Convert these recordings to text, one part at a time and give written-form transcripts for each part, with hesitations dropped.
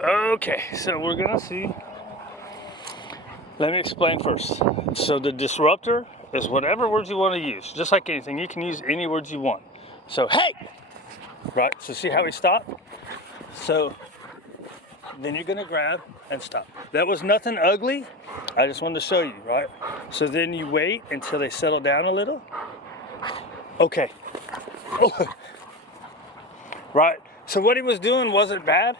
Okay, so we're gonna see. Let me explain first. So the disruptor is whatever words you want to use. Just like anything, you can use any words you want. So, hey! Right, so see how he stopped? So then you're gonna grab and stop. That was nothing ugly. I just wanted to show you, right? So then you wait until they settle down a little. Okay. Right, so what he was doing wasn't bad.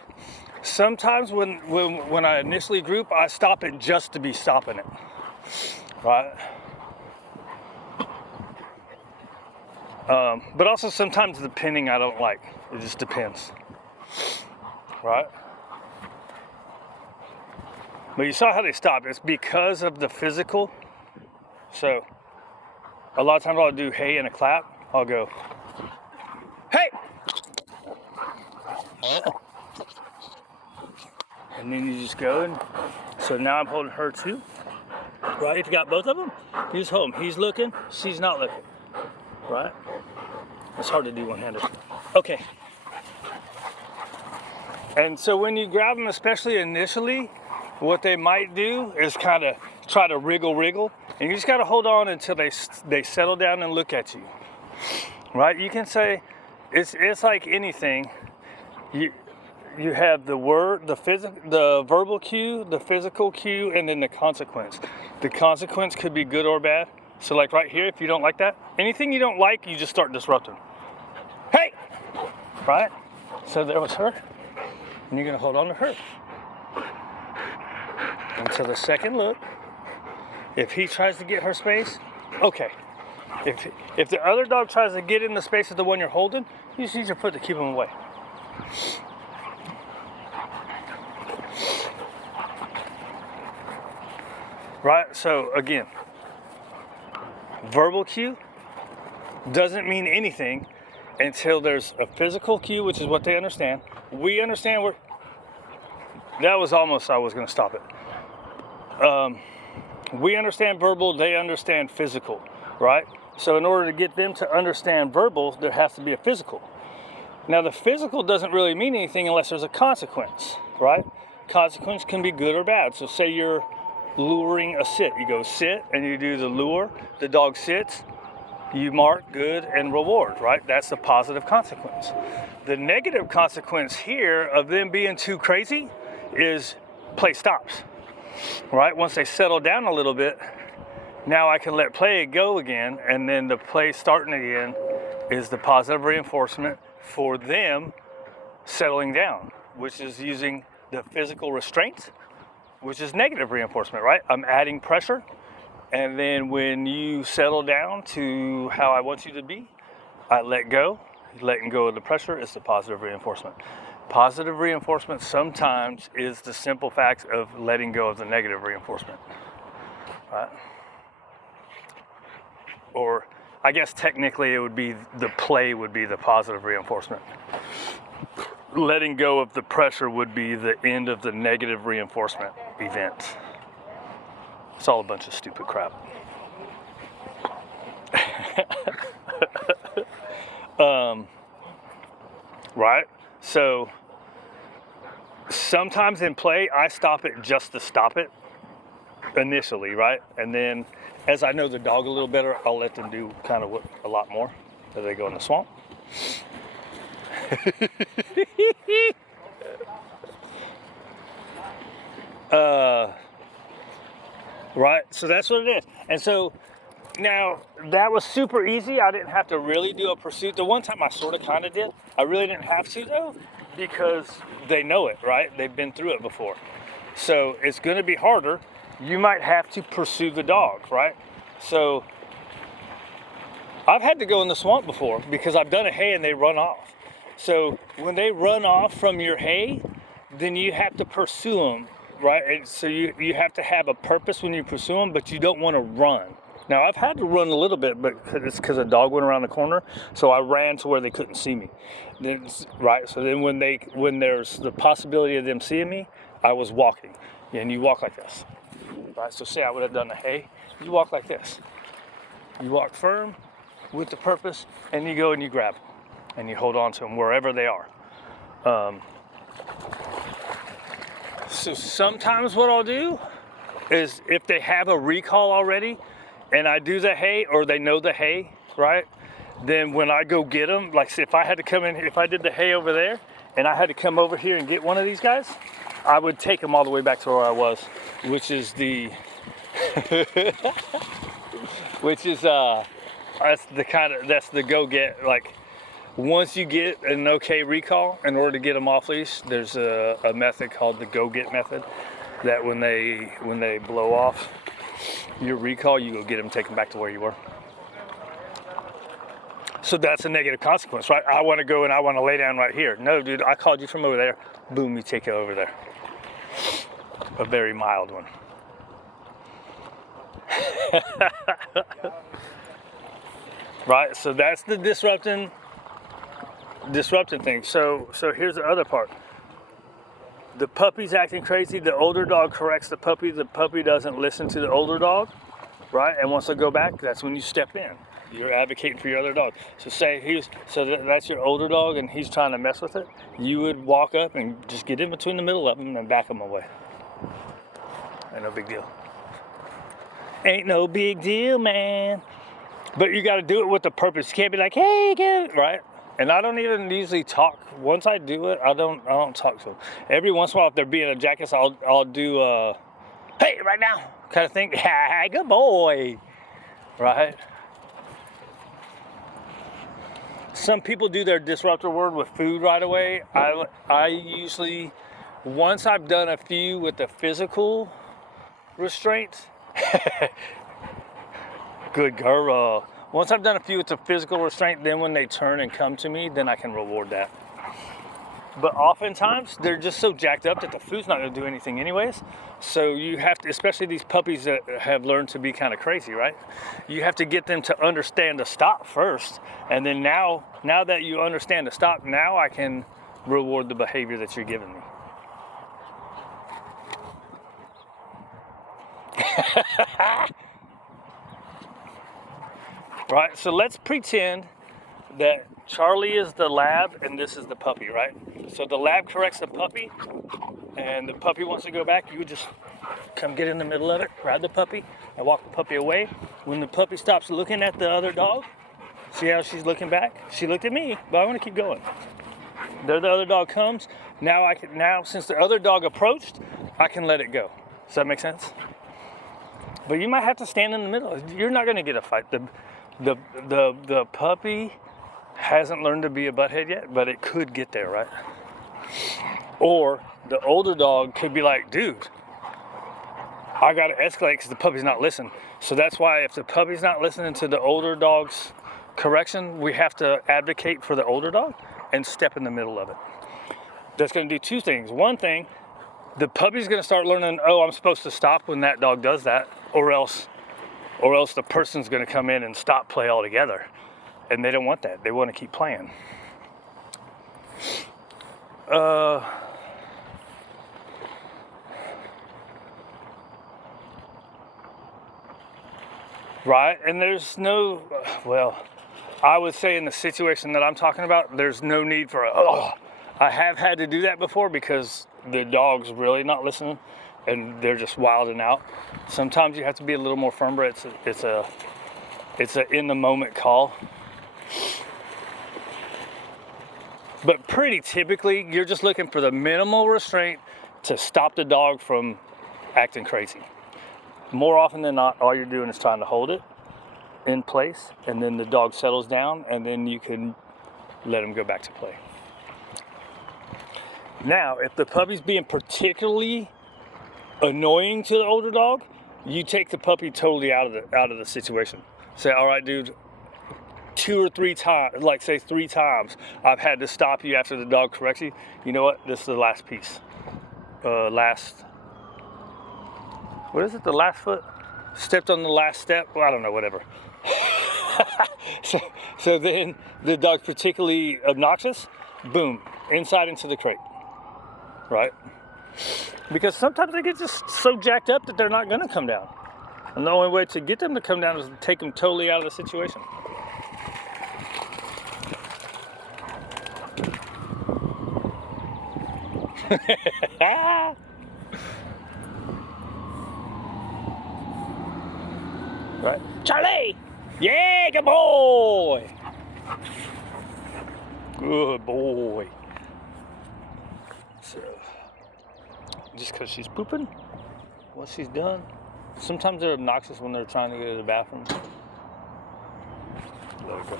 Sometimes when I initially group, I stop it just to be stopping it, right? But also sometimes the pinning I don't like. It just depends, right? But you saw how they stopped. It's because of the physical. So a lot of times I'll do hey and a clap. I'll go, hey! And then you just go and, so now I'm holding her too. Right, if you got both of them, you just hold them. He's looking, she's not looking, right? It's hard to do one-handed. Okay. And so when you grab them, especially initially, what they might do is kind of try to wriggle, and you just got to hold on until they settle down and look at you, right? You can say, it's like anything. You have the word, the verbal cue, the physical cue, and then the consequence. The consequence could be good or bad. So like right here, if you don't like that, anything you don't like, you just start disrupting. Hey! Right? So there was her, and you're gonna hold on to her until the second look. If he tries to get her space, okay. If the other dog tries to get in the space of the one you're holding, you just use your foot to keep him away. Right, so again, verbal cue doesn't mean anything until there's a physical cue, which is what they understand. We understand that was almost, I was gonna stop it. We understand verbal, they understand physical, right? So in order to get them to understand verbal, there has to be a physical. Now the physical doesn't really mean anything unless there's a consequence, right? Consequence can be good or bad. So say you're luring a sit. You go sit and you do the lure, the dog sits, you mark good and reward, right? That's the positive consequence. The negative consequence here of them being too crazy is play stops, right? Once they settle down a little bit, now I can let play go again, and then the play starting again is the positive reinforcement for them settling down, which is using the physical restraint, which is negative reinforcement, right? I'm adding pressure, and then when you settle down to how I want you to be, I let go. Letting go of the pressure is the positive reinforcement. Positive reinforcement sometimes is the simple fact of letting go of the negative reinforcement, right? Or I guess technically it would be the play would be the positive reinforcement. Letting go of the pressure would be the end of the negative reinforcement event. It's all a bunch of stupid crap. Right? So sometimes in play, I stop it just to stop it initially, right? And then as I know the dog a little better, I'll let them do kind of a lot more as they go in the swamp. Right, so that's what it is. And so now that was super easy. I didn't have to really do a pursuit. The one time I sort of kind of did. I really didn't have to though, because they know it, right? They've been through it before. So it's going to be harder. You might have to pursue the dog, right? So I've had to go in the swamp before because I've done a hay and they run off. So when they run off from your hay, then you have to pursue them, right? And so you have to have a purpose when you pursue them, but you don't want to run. Now I've had to run a little bit, but it's because a dog went around the corner, so I ran to where they couldn't see me. Then, right, so then when there's the possibility of them seeing me, I was walking, and you walk like this, right? So say I would have done the hay, you walk like this. You walk firm with the purpose, and you go and you grab them, and you hold on to them wherever they are. So sometimes what I'll do is if they have a recall already and I do the hay or they know the hay, right? Then when I go get them, like if I had to come in, if I did the hay over there and I had to come over here and get one of these guys, I would take them all the way back to where I was, which is the, that's the go get. Like once you get an okay recall, in order to get them off leash, there's a method called the go get method, that when they blow off your recall, you go get them, take them back to where you were. So that's a negative consequence, right? I want to go and I want to lay down right here. No, dude, I called you from over there. Boom, you take it over there. A very mild one. Right, so that's the disrupting thing. So here's the other part. The puppy's acting crazy. The older dog corrects the puppy. The puppy doesn't listen to the older dog, right? And wants to go back. That's when you step in. You're advocating for your other dog. So say that's your older dog and he's trying to mess with it. You would walk up and just get in between the middle of them and back them away. Ain't no big deal. Ain't no big deal, man. But you got to do it with a purpose. You can't be like, hey, get it, right? And I don't even usually talk. Once I do it, I don't talk to them. Every once in a while, if they're being a jackass, I'll do hey, right now, kind of thing. Hey, good boy, right? Some people do their disruptor word with food right away. I usually, once I've done a few with the physical restraint, good girl. Once I've done a few with the physical restraint, then when they turn and come to me, then I can reward that. But oftentimes, they're just so jacked up that the food's not going to do anything anyways. So you have to, especially these puppies that have learned to be kind of crazy, right? You have to get them to understand to stop first. And then now that you understand to stop, now I can reward the behavior that you're giving me. Right, so let's pretend that Charlie is the lab and this is the puppy, right? So the lab corrects the puppy and the puppy wants to go back. You would just come get in the middle of it, grab the puppy, and walk the puppy away. When the puppy stops looking at the other dog, see how she's looking back? She looked at me, but I want to keep going. There the other dog comes. Now since the other dog approached, I can let it go. Does that make sense? But you might have to stand in the middle. You're not going to get a fight. The puppy hasn't learned to be a butthead yet, but it could get there, right? Or the older dog could be like, dude, I got to escalate because the puppy's not listening. So that's why if the puppy's not listening to the older dog's correction, we have to advocate for the older dog and step in the middle of it. That's going to do two things. One thing, the puppy's going to start learning, oh, I'm supposed to stop when that dog does that, or else the person's going to come in and stop play altogether. And they don't want that. They want to keep playing. Right? And there's no, I would say in the situation that I'm talking about, there's no need for I have had to do that before because the dog's really not listening and they're just wilding out. Sometimes you have to be a little more firm, but it's a in the moment call. But pretty typically, you're just looking for the minimal restraint to stop the dog from acting crazy. More often than not, all you're doing is trying to hold it in place, and then the dog settles down, and then you can let him go back to play. Now, if the puppy's being particularly annoying to the older dog, you take the puppy totally out of the situation. Say, all right, dude, 2 or 3 times, like say 3 times, I've had to stop you after the dog corrects you. You know what? This is the last piece. What is it? The last foot? Stepped on the last step? Well, I don't know, whatever. So then the dog's particularly obnoxious, boom, inside into the crate, right? Because sometimes they get just so jacked up that they're not going to come down. And the only way to get them to come down is to take them totally out of the situation. Right? Charlie! Yeah, good boy! Good boy. So, just because she's pooping, once she's done, sometimes they're obnoxious when they're trying to go to the bathroom. Let her go.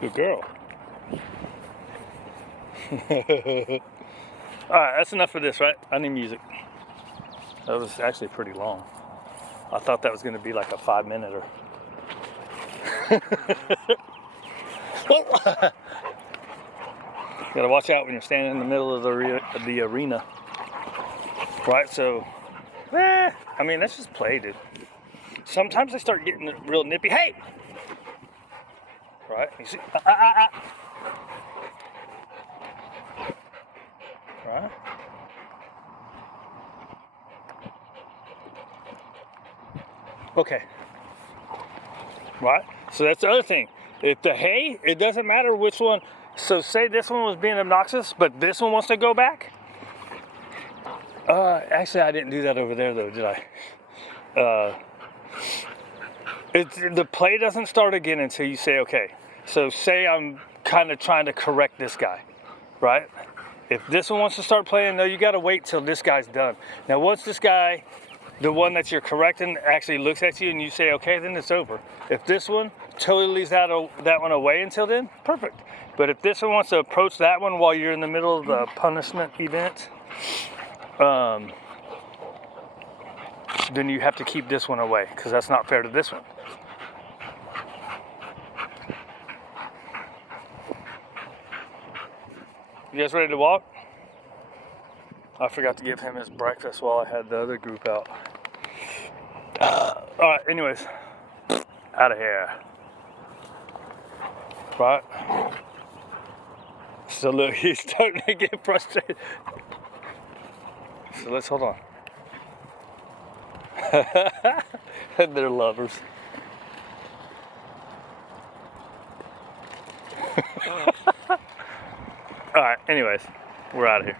Good girl. Alright, that's enough for this, right? I need music. That was actually pretty long. I thought that was going to be like a 5-minute. Gotta watch out when you're standing in the middle of the arena. Right, so, I mean, that's just play, dude. Sometimes they start getting real nippy. Hey! Right, you see? Right? Okay. Right? So that's the other thing. If the hay, it doesn't matter which one. So say this one was being obnoxious, but this one wants to go back. Actually, I didn't do that over there though, did I? The play doesn't start again until you say okay. So say I'm kind of trying to correct this guy, right? If this one wants to start playing, no, you got to wait till this guy's done. Now, once this guy, the one that you're correcting, actually looks at you and you say, okay, then it's over. If this one totally leaves that one away until then, perfect. But if this one wants to approach that one while you're in the middle of the punishment event, then you have to keep this one away because that's not fair to this one. You guys ready to walk? I forgot to give him his breakfast while I had the other group out. Alright, anyways. Out of here. Right? So look, he's starting to get frustrated. So let's hold on. They're lovers. Alright, anyways, we're out of here.